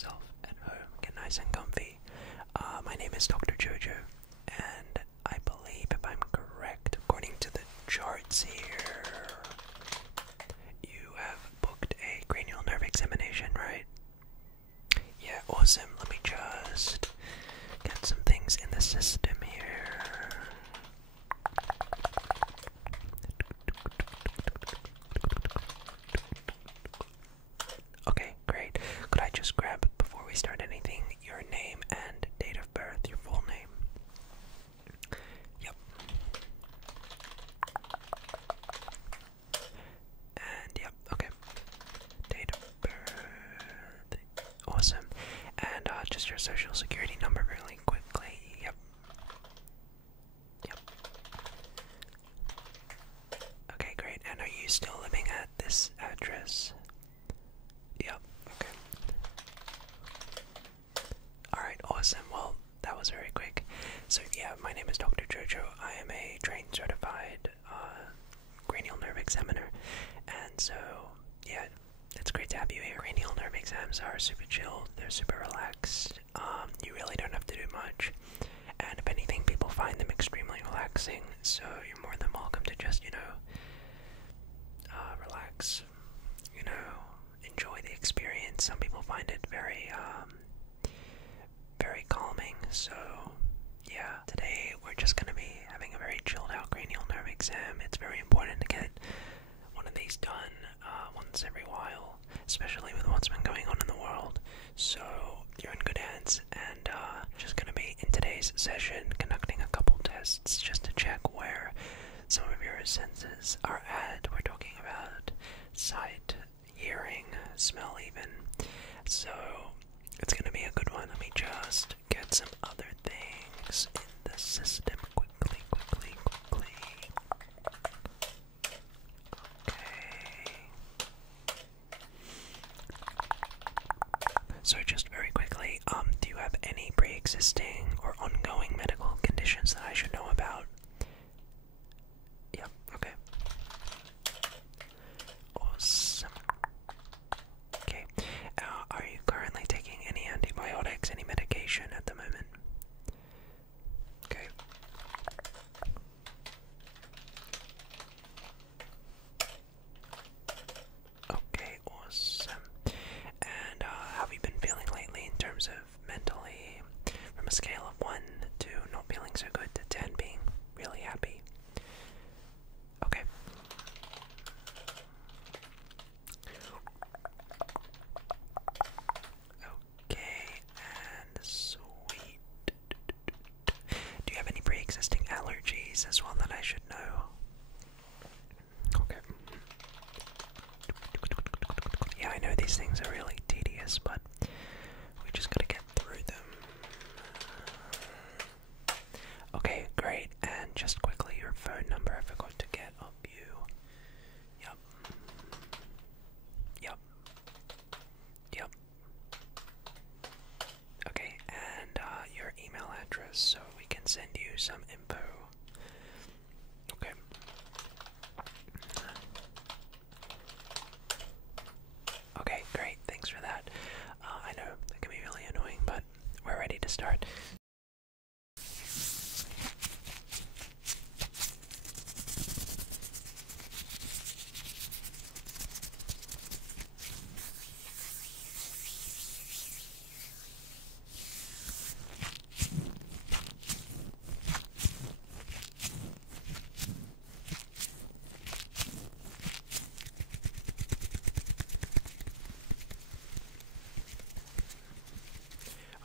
yourself at home, get nice and comfy. My name is Dr. Jojo, and I believe, if I'm correct, according to the charts here, you have booked a cranial nerve examination, right? Yeah, awesome. Let me just get some things in the system here. Okay, great. Could I just grab, before we start anything, your name and date of birth, your full name? Yep. And yep, okay. Date of birth. Awesome. And just your social security number really quickly. Yep. Yep. Okay, great. And are you still living at this address? Yep. Okay. Alright, awesome. Well, that was very quick. So yeah, my name is Dr. Jojo. I am a trained certified cranial nerve examiner. And so, yeah, it's great to have you here. Cranial nerve exams are super chilled. They're super relaxed. You really don't have to do much. And if anything, people find them extremely relaxing. So you're more than welcome to just, relax, enjoy the experience. Some people find it very, very calming. So, yeah, today we're just gonna be having a very chilled out cranial nerve exam. It's very important to get one of these done once every while, especially with what's been going on in the world. So you're in good hands, and just gonna be in today's session conducting a couple tests just to check where some of your senses are at. We're talking about sight, hearing, smell even. So it's gonna be a good one. Let me just get some other things in the system quickly. Okay. So just very quickly, do you have any pre-existing or ongoing medical conditions that I should know about? Yep, okay. Awesome. Okay. Are you currently taking any antibiotics, any medication at the moment? Okay. Okay, awesome. And how have you been feeling lately in terms of mentally, from a scale of 1 to not feeling so good to 10 being really happy? Okay. Okay, and sweet. Do you have any pre-existing allergies as well that I should know? Okay. Yeah, I know these things are really tedious, but we just gotta get through them. Okay, great. And just quickly, your phone number. I forgot to get up you. Yep. Yep. Yep. Okay, and your email address so we can send you some info. Okay. Okay, great. Thanks for that. I know that can be really annoying, but we're ready to start.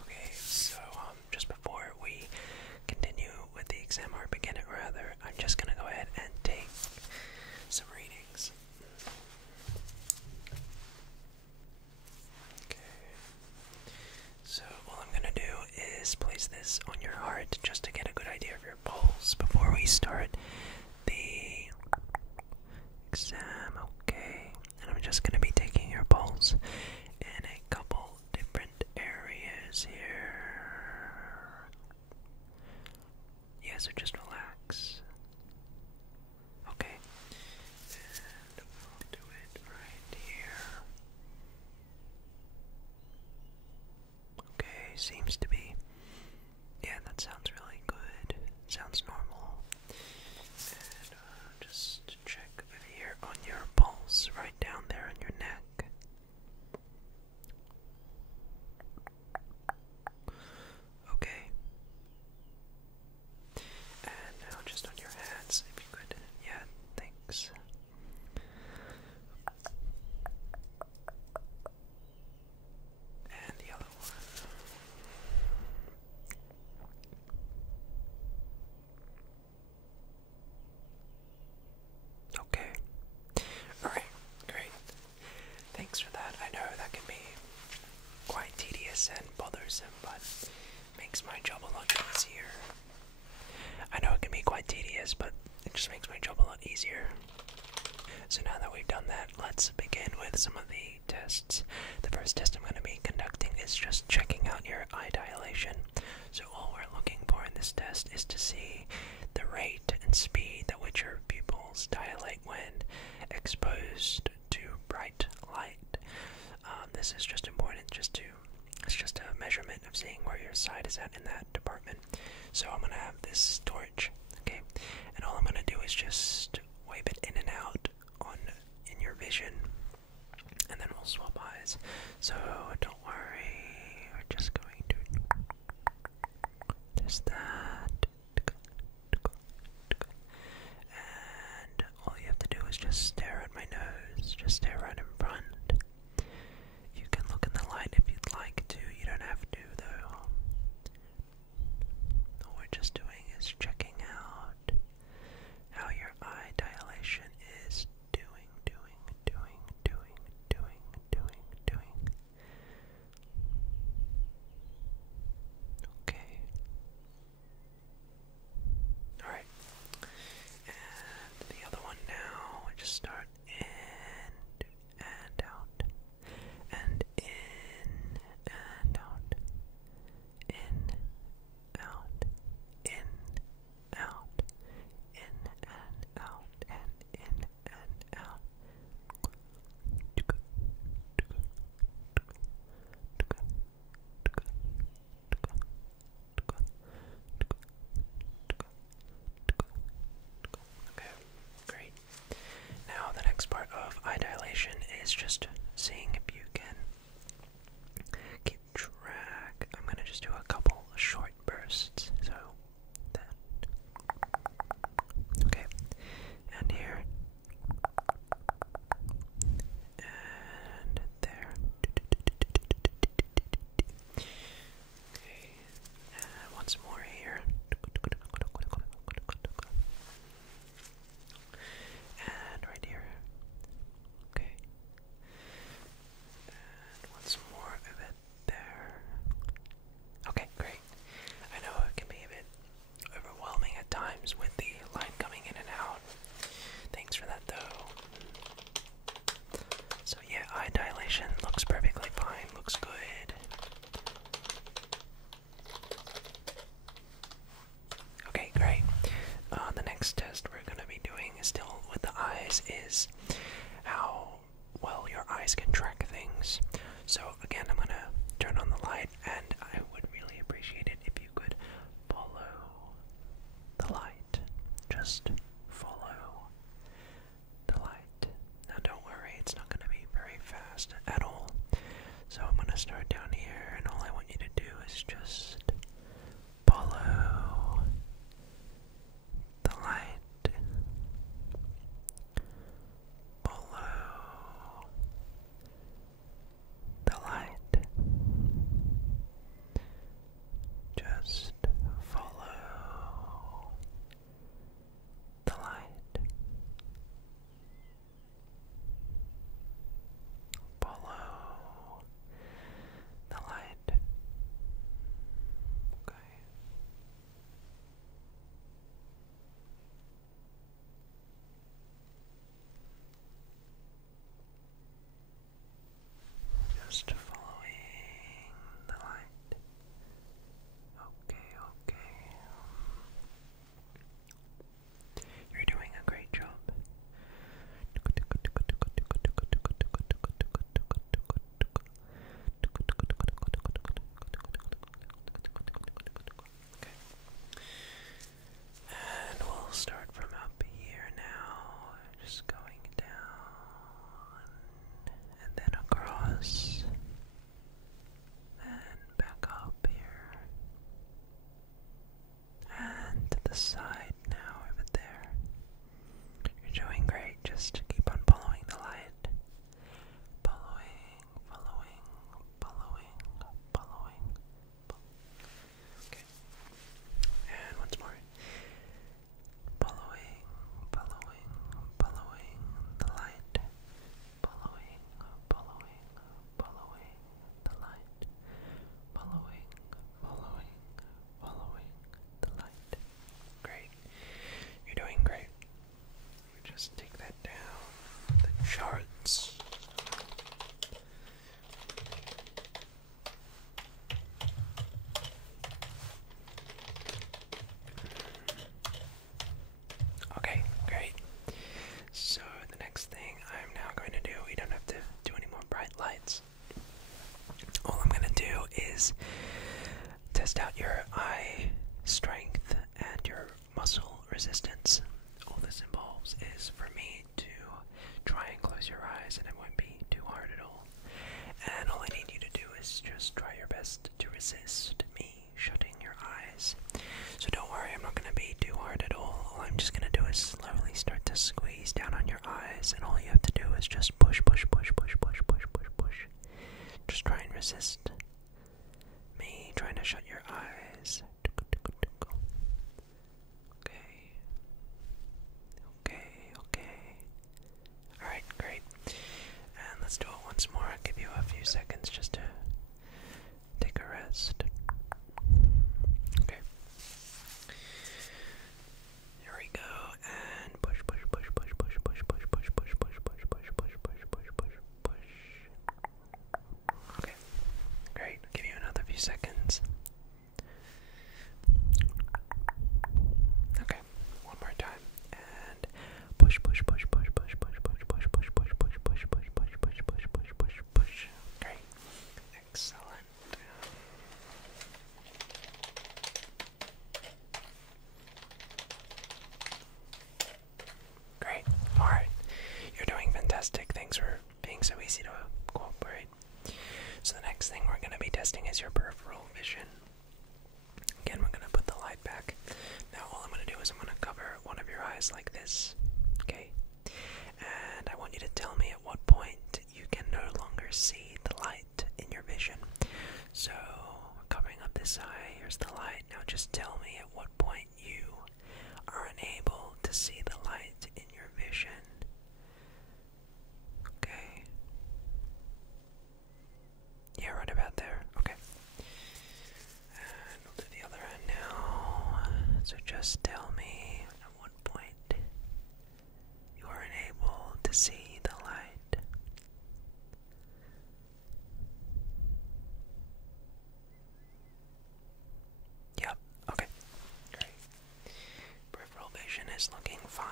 Okay, so just before we continue with the exam, or begin it rather, I'm just gonna go ahead and take some readings. Okay. So all I'm gonna do is place this on your heart just to get a good idea of your pulse before we start the exam. Okay. And I'm just gonna be taking your pulse in a couple different areas here. Yeah, so just relax. Okay. And we'll do it right here. So now that we've done that, let's begin with some of the tests. The first test I'm going to be conducting is just checking out your eye dilation. So all we're looking for in this test is to see the rate and speed at which your pupils dilate when exposed to bright light. This is just important it's just a measurement of seeing where your side is at in that department. So I'm going to have this torch, okay, and all I'm going to do is just wave it in and out in your vision, and then we'll swap eyes. So don't worry, we're just going to test that. And all you have to do is just stare at my nose, just stare right in front. You can look in the light if you'd like to, you don't have to though. All we're just doing is checking out how your eye dilation is doing. Okay. Alright. And the other one now, I just start in and out. And in and out. In, out, in, out, in and out, and in and out. Okay, great. Now the next part of eye dilation is just seeing if you can keep track. I'm gonna just do a couple short bursts. So that. Okay. And here. And there. Okay. And once more here. And right here. Okay. And once more of it there. Okay, great. I know it can be a bit overwhelming at times with the light coming in and out. Thanks for that though. So yeah, eye dilation looks perfectly fine, looks good. Okay, great. The next test we're going to be doing still with the eyes is how well your eyes can track things. So again, I'm going to turn on the light, and I would really appreciate it if you could follow the light. Just follow the light. Now don't worry, it's not going to be very fast at all. So I'm going to start down here, and all I want you to do is just follow the light. Follow the light. Just follow the light. Follow the light. Okay. Just following the light. Okay. You're doing a great job. Okay. And we'll start from up here now. Just going down and then across and back up here and to the side now over there. You're doing great. Just keep on following the light. Following. Okay. And once more. Following the light. Following the light. Following the light. Great. You're doing great. Just take that down. resistance. All this involves is for me to try and close your eyes, and it won't be too hard at all. And all I need you to do is just try your best to resist me shutting your eyes. So don't worry, I'm not going to be too hard at all. All I'm just going to do is slowly start to squeeze down on your eyes, and all you have to do is just push, push, push, push, push, push, push, push. Just try and resist me trying to shut your eyes. Okay. Okay, okay. Alright, great. And let's do it once more. I'll give you a few seconds just to take a rest. Okay. Here we go. And push, push, push, push, push, push, push, push, push, push, push, push, push, push, push, push, push. Okay. Great. I'll give you another few seconds. Okay. One more time. And push, push, push, push, push, push, push, push, push, push, push, push, push, push, push, push, push, push, push. Great. Excellent. Great. Alright. You're doing fantastic. Thanks for being so easy to cooperate. So the next thing we're going to be testing is your peripheral vision. Again, we're going to put the light back. Now all I'm going to do is I'm going to cover one of your eyes like this. Okay? And I want you to tell me at what point you can no longer see the light in your vision. So, we're covering up this eye. Here's the light. Now just tell me at what point you are unable to see the light in your vision. Okay. Yeah, right about there. Okay. And we'll do the other end now. So just tell me at what point you are unable to see the light. Yep. Okay. Great. Peripheral vision is looking fine.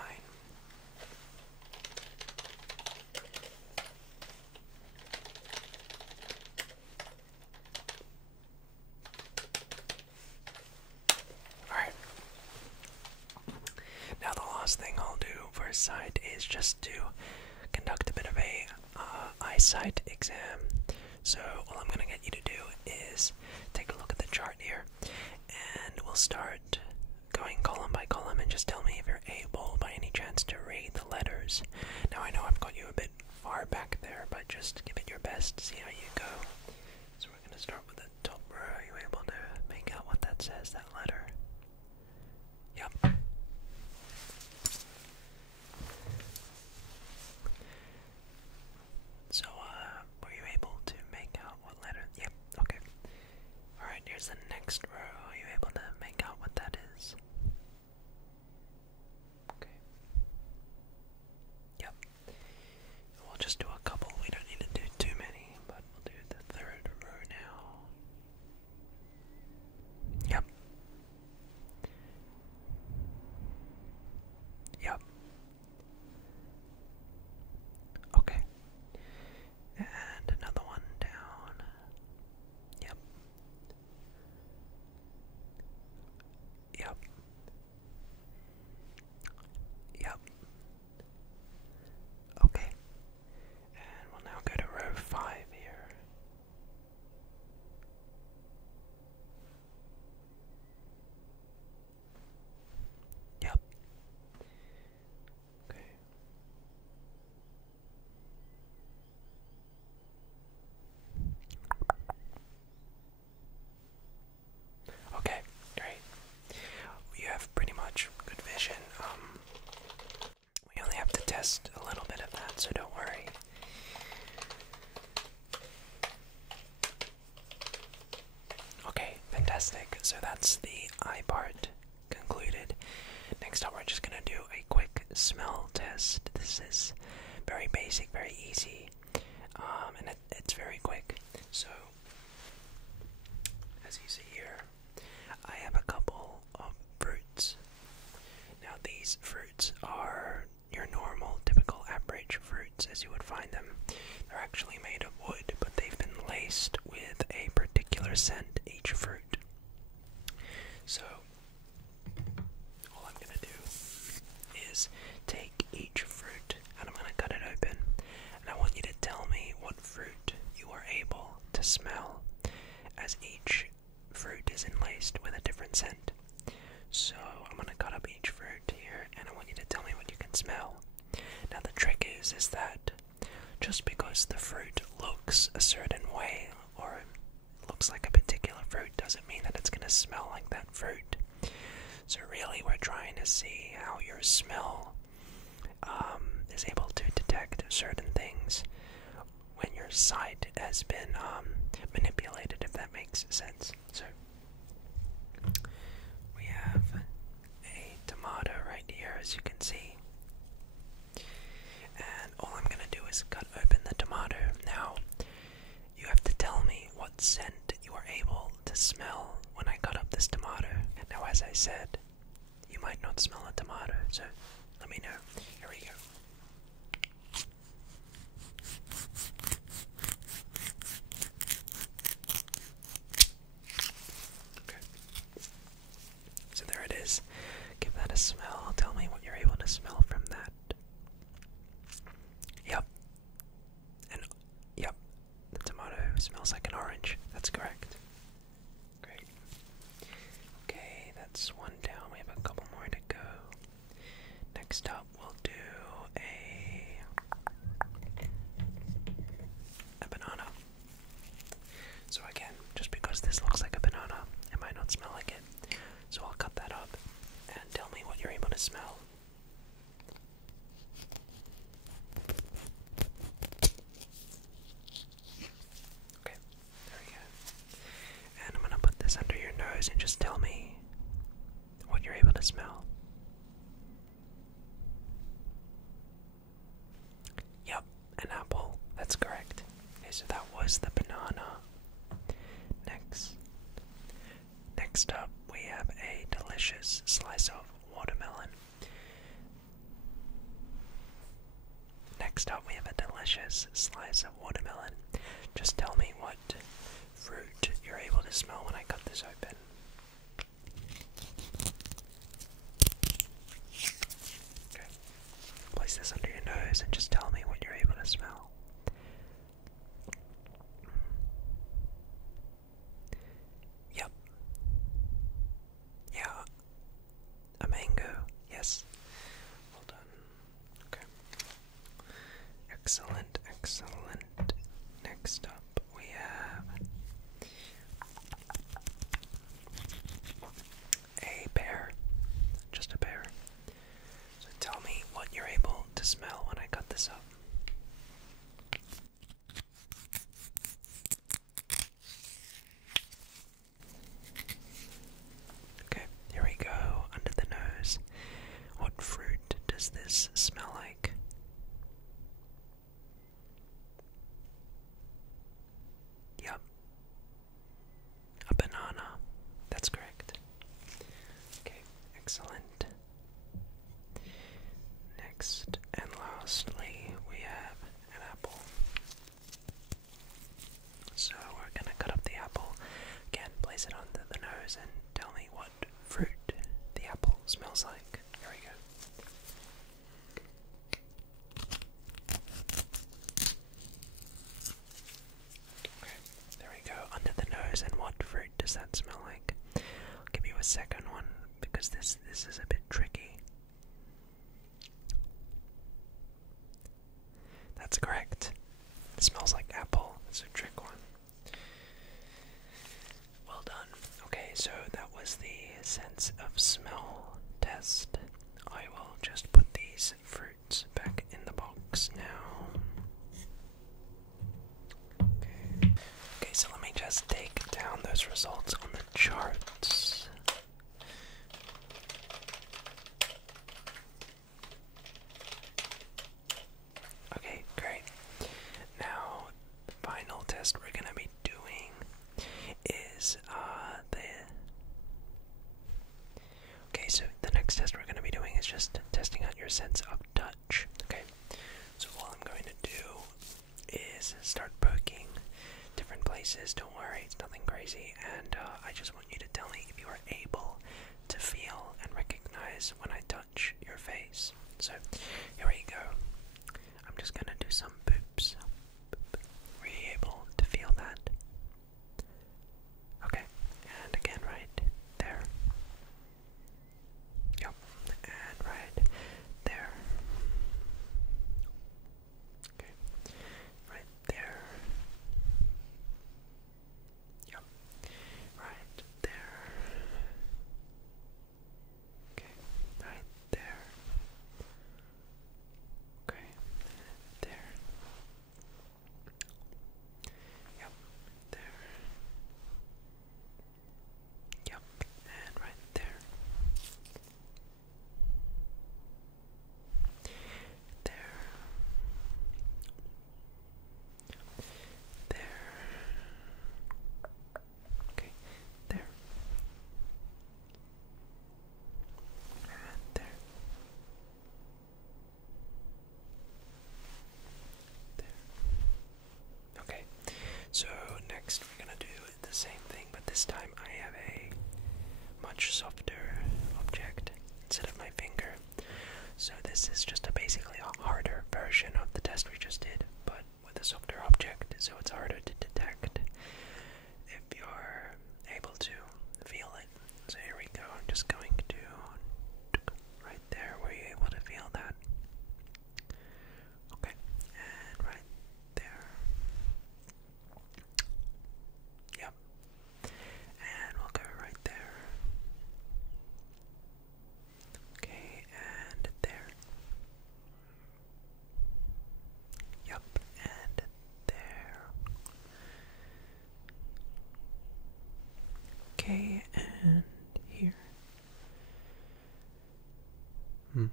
Alright. Now the last thing I'll do for sight is just to conduct a bit of a eyesight exam. So all I'm going to get you to do is take a look at the chart here, and we'll start going column by column, and just tell me if you're able by any chance to read the letters. Now I know I've got you a bit far back there, but just give it your best, see how you go. So we're going to start with the top row. Are you able to make out what that says, that letter? Yep. So, were you able to make out what letter? Yep, okay. Alright, here's the next row. Are you able to make out what that is? Okay. Yep. We'll just do a couple. We don't need to do too many, but we'll do the third row now. Yep. Yep. Okay. And another one down. Yep. Yep. Yep. Okay. And we'll now go to row 5 here. Yep. Okay. Okay, great. You have pretty much good vision. We only have to test a little bit of that, so don't worry. Okay, fantastic. So that's the eye part concluded. Next up, we're just gonna do a quick smell test. This is very basic, very easy, and it's very quick. So, as you see here, I have a couple of fruits. Now these fruits are your normal, typical, average fruits as you would find them. They're actually made of wood, but they've been laced with a particular scent, each fruit. So, all I'm gonna do can smell. Now the trick is that just because the fruit looks a certain way or looks like a particular fruit doesn't mean that it's going to smell like that fruit. So really we're trying to see how your smell is able to detect certain things when your sight has been manipulated, if that makes sense. So we have a tomato right here, as you can see. And all I'm going to do is cut open the tomato. Now, you have to tell me what scent you are able to smell when I cut up this tomato. Now, as I said, you might not smell a tomato, so let me know. Here we go. Okay. So there it is. Give that a smell. Tell me what you're able to smell from that. Yep. And yep, the tomato smells like an orange. That's correct. Great. Okay, that's one down. We have a couple more to go. Next up, we'll do a banana. So again, just because this looks like a banana, it might not smell like it. So I'll cut that up and tell me what you're able to smell. Okay, there we go. And I'm gonna put this under your nose and just tell me what you're able to smell. Yep, an apple. That's correct. Okay, so that was the banana. Next up, we have a delicious slice of watermelon. Next up, we have a delicious slice of watermelon. Just tell me what fruit you're able to smell when I cut this open. Okay. Place this under your nose and just tell me what you're able to smell. Yep. Yeah. A mango. Yes. Well done. Okay. Excellent, excellent. Next up, we have a pear. Just a pear. So tell me what you're able to smell when I cut this up. Okay, here we go, under the nose. What fruit does this smell like? Yep. A banana. That's correct. Okay, excellent. Next and lastly, we have an apple. So we're gonna cut up the apple. Again, place it under the nose and tell me what fruit the apple smells like. Here we go. Okay, there we go, under the nose, and what fruit does that smell like? I'll give you a second one because this is a bit tricky. That's correct. It smells like apple. It's a trick one. Well done. Okay, so that was the sense of smell test. I will just put these fruits back in the box now. Okay, so let me just take down those results on the charts. Okay, great. Now, the final test we're going to be doing is Okay, so the next test we're going to be doing is just testing out your sense of touch. Okay, so all I'm going to do is start poking different places. Don't worry, it's nothing crazy, and I just want you to tell me if you are able to feel and recognize when I touch your face. So, here we go. I'm just gonna do some boops. Were you able to feel that? Okay, and again right there. Yep, and right there. So this is just basically a harder version of the test we just did, but with a softer object, so it's harder to detect if you're able to feel it. So here we go. I'm just going to right there. Were you able to feel that? Okay, and right there. Yep. And we'll go right there. Okay, and there. Yep, and there. Okay, and here. And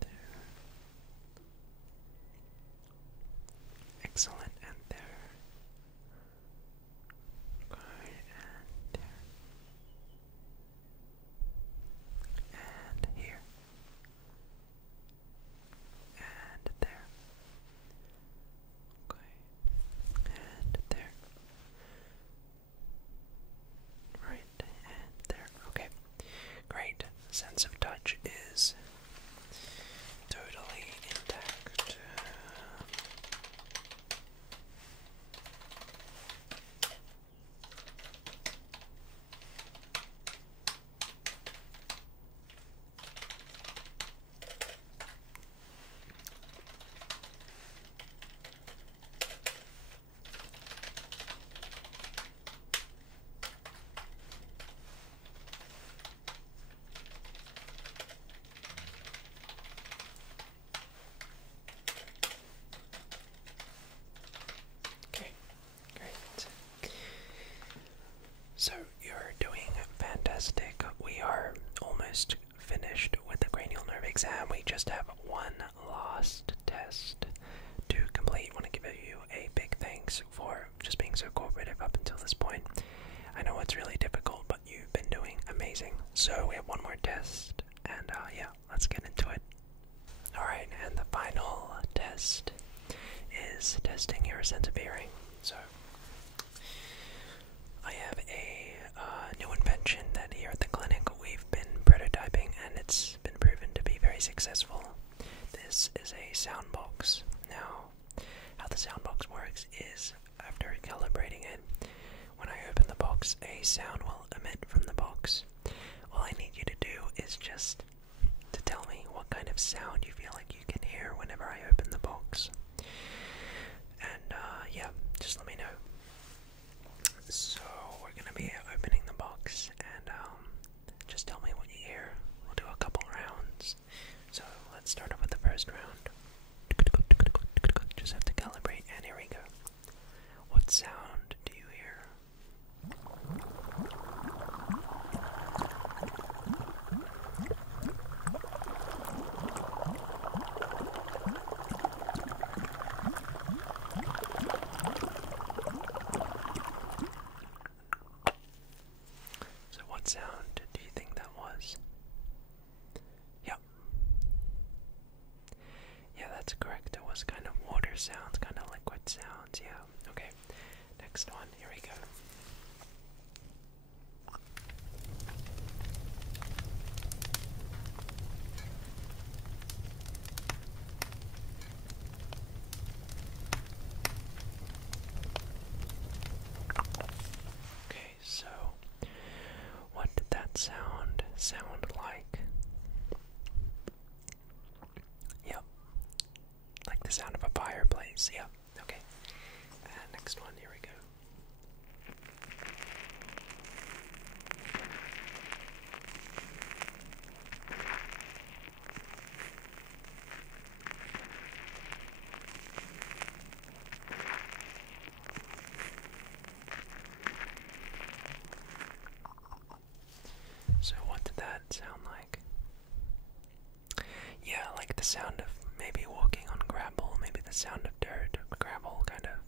there. Excellent, and there. Okay, and there. And here. And there. Okay. And there. Right, and there. Okay. Great. Sense of touch is totally intact. Okay, great. So you're doing fantastic. We are almost finished with the cranial nerve exam. We just have one last test to complete. I want to give you a big thanks for just being so cooperative up until this point. I know it's really difficult, but you've been doing amazing. So we have one more test, and yeah, let's get into it. Alright, and the final test is testing your sense of hearing. So, I have a new invention that here at the clinic we've been prototyping, and it's been proven to be very successful. This is a sound box. Now, how the sound box works is, after calibrating it, when I open the box, a sound will emit from the box. All I need you to do is just to tell me what kind of sound you feel like you can hear whenever I open the box. And yeah, just let me know. So we're gonna be opening the box, and just tell me what you hear. We'll do a couple rounds. So let's start off with the first round. Just have to calibrate, and here we go. What sound do you hear? So what sound do you think that was? Yep. Yeah, that's correct. It was kind of water sounds, kind of liquid sounds. Yeah. Okay. Next one. Here we go. Okay, so what did that sound like? Yep. Like the sound of a fireplace. Yep. Okay. And next one, here we go. So what did that sound like? Yeah, like the sound of maybe walking on gravel, maybe the sound of dirt, gravel, kind of.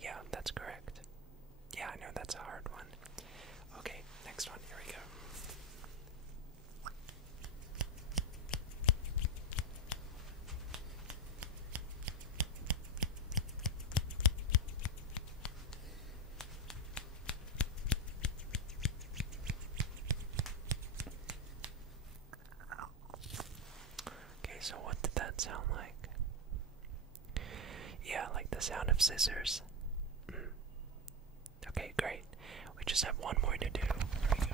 Yeah, that's correct. Yeah, I know that's a hard one. Okay, next one, here we go. that sound like? Yeah, like the sound of scissors. Okay, great. We just have one more to do. There we go.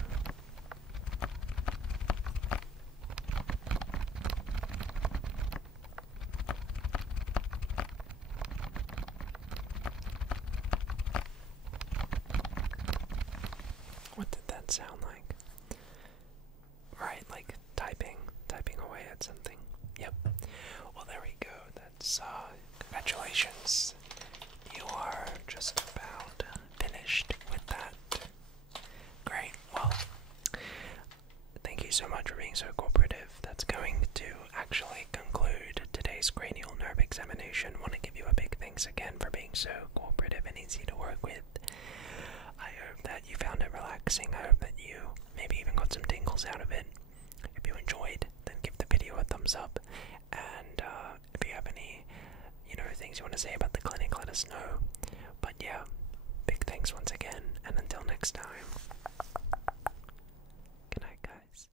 What did that sound like? Right, like typing away at something. Yep. Well, there we go. That's, congratulations. You are just about finished with that. Great. Well, thank you so much for being so cooperative. That's going to actually conclude today's cranial nerve examination. I want to give you a big thanks again for being so cooperative and easy to work with. I hope that you found it relaxing. I hope that you maybe even got some tingles out of it. If you enjoyed, then give the video a thumbs up. And if you have any, things you want to say about the clinic, let us know. But yeah, big thanks once again, and until next time.